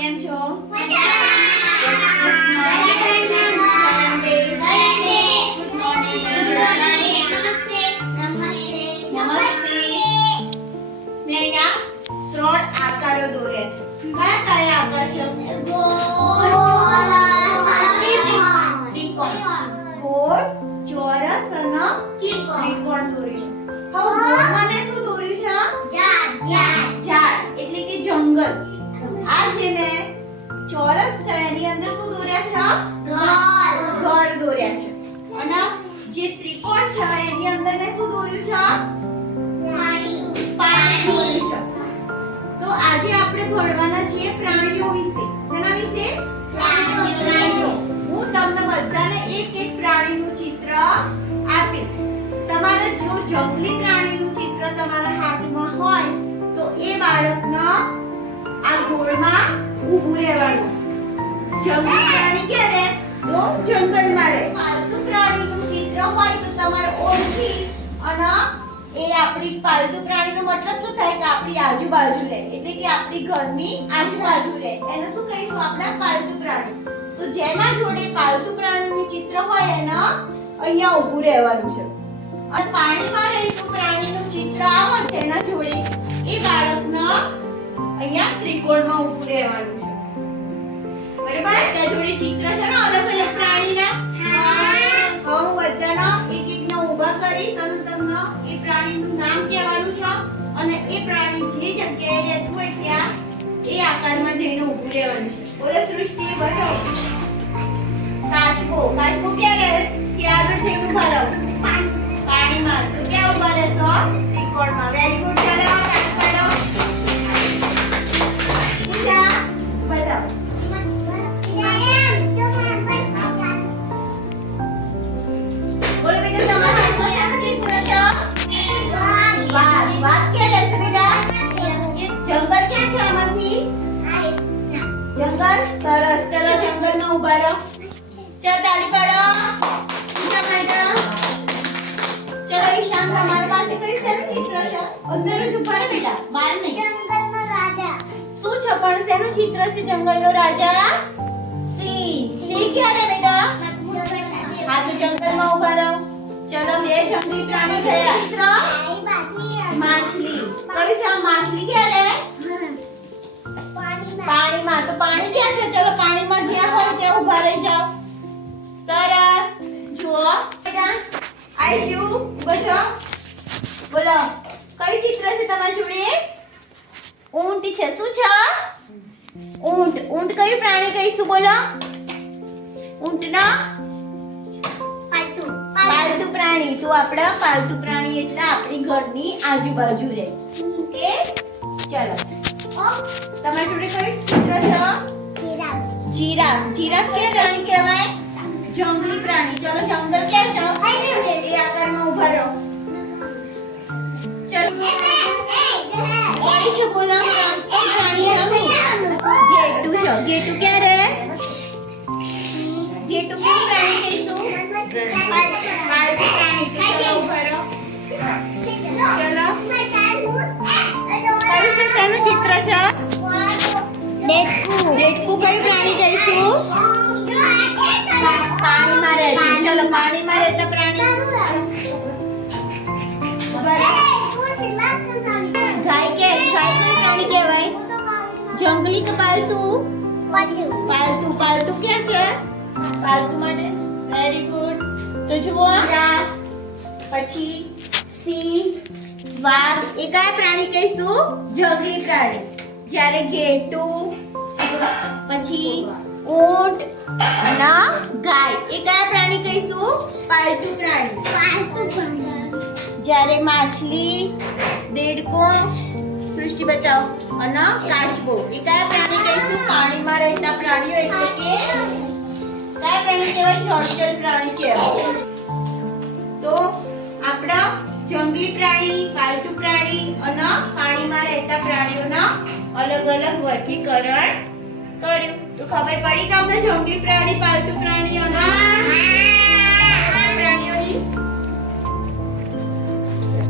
કેમ છો? ત્રણ આકારો દોર્યા છે. કયા કયા આકાર છે? અંદર શું દોર્યા છે? ઘર દોર્યા છે. અને જે ત્રિકોણ છે, એની અંદર મેં શું દોર્યું છે? પાણી દોર્યું છે. તો આજે આપણે ભણવાના છીએ પ્રાણીઓ વિશે. શેના વિશે? પ્રાણીઓ. હું તમને બધાને એક એક પ્રાણીનું ચિત્ર આપીશ. તમારે જો જંગલી પ્રાણીનું ચિત્ર તમારા હાથમાં હોય, તો એ બાળકના આ ગોળમાં ઊભું રહેવાનું. જંગલી પ્રાણી ક્યારે તો જંગલમાં રહે. પાલતુ પ્રાણીનું ચિત્ર હોય તો તમારે ઓળખી અને એ આપણી પાલતુ પ્રાણીનો મતલબ શું થાય કે આપણી આજુબાજુ રહે. એટલે કે આપણી ઘરની આજુબાજુ રહે. એને શું કહીશું આપણા પાલતુ પ્રાણી? તો જેના જોડે પાલતુ પ્રાણીનું ચિત્ર હોય એના અહીંયા ઊભું રહેવાનું છે. અને પાણીમાં રહેતું પ્રાણીનું ચિત્ર આવે છે એના જોડે એ બાળકના અહીંયા ત્રિકોણમાં ઊભું રહેવાનું છે. બરાબર ત્યાં જોડે ચિત્ર છે ને અલગ અલગ પ્રાણીના. હું. બધાના એક એકને ઊભા કરીશ અને તમને એ પ્રાણીનું નામ કહેવાનું છે. અને એ પ્રાણી જે જગ્યાએ રહેતું હોય ત્યાં એ આકારમાં જઈને ઊભું રહેવાનું છે. બોલો સૃષ્ટિ બનો કાચબો. કાચબો ક્યાં રહે? ઊભા રહો. ચાલ તાળી પાડો. ઈશા મેડમ. ચલો ઈશાન તમારા પાસે કઈ શેનું ચિત્ર છે? અંદર જ ઊભા રહો બેટા. બહાર નહીં. શું છે પણ શેનું ચિત્ર છે જંગલનો રાજા? સિંહ. સિંહ ક્યારે બેટા? હા તો જંગલમાં ઊભા રહો. ચલો બે જંગલી પ્રાણી ગયા ચિત્ર માછલી. કયું છે? માછલી ક્યારે? પાણીમાં. તો ઊભા રહી જાઓ સરસ જુઓ બેટા આઈશુ બધો બોલો કયું ચિત્ર છે તમારી જોડે ઊંટ છે શું છે ઊંટ ઊંટ કયું પ્રાણી કહીશું બોલો ઊંટના પાલતુ પ્રાણી તો આપણા પાલતુ પ્રાણી એટલે આપણી ઘરની આજુબાજુ રહે ઓકે ચલો તમારી જોડે કયું ચિત્ર છે જીરાફ. જીરાફ કે પ્રાણી કહેવાય? જંગલી પ્રાણી. ચલો, જંગલ ક્યાં છો? એ આકારમાં ઊભા રહો. ચલો. એ છે, બોલો પ્રાણી છે ગેટુ છે. ગેટુ ક્યાં રહે ગેટુ કયું પ્રાણી કહીશું? પાણીમાં રહેતા પ્રાણી. ગાય કે ગાય કયું પ્રાણી કહેવાય? જંગલી કે પાલતુ. પાલતુ પાલતુ ક્યાં છે? પાલતુ માટે? વેરી ગુડ તો જુઓ પછી સિંહ વાઘ એ કયા પ્રાણી કહીશું? જંગલી પ્રાણી. જ્યારે ઘેટું પછી ઊંટ અને ગાય. એ કયા પ્રાણી કહીશું? પાલતુ પ્રાણી. જ્યારે માછલી દેડકો સૃષ્ટિ બતાવો. અને કાચબો. એ કયા પ્રાણી કહીશું? પાણીમાં રહેતા પ્રાણીઓ એટલે કે કયા પ્રાણી કહેવાય જળચર પ્રાણી કહેવાય. તો આપણા જંગલી પ્રાણી પાલતુ પ્રાણી અને પાણીમાં રહેતા પ્રાણીઓના અલગ અલગ વર્ગીકરણ ખબર પડી તમને જંગલી પ્રાણી પાલતુ પ્રાણીઓના